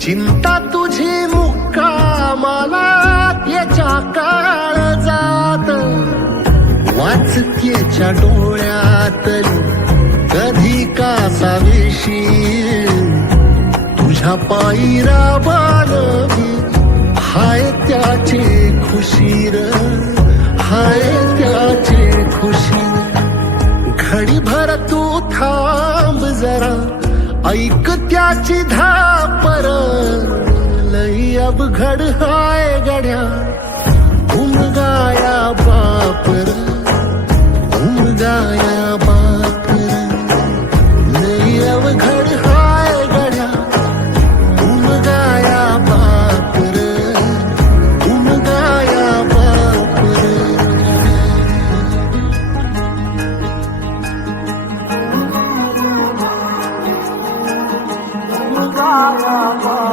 चिंता तुझी मुक्कामाला त्याच्या काळजात, वाचकेच्या डोळ्यातली कधी कासा वेशील, तुझ्या पायी राबावी हाय त्याचे खुशीर, हाय त्याचे खुशी. घडीभर तू थांब जरा, ऐक त्याची धापर, लई अवघड हाय गड्या उमगाया बापर, उमगाया बापर. लई अवघड हाय गड्या उमगाया बापर, उमगाया बापर. उमगाया बापर.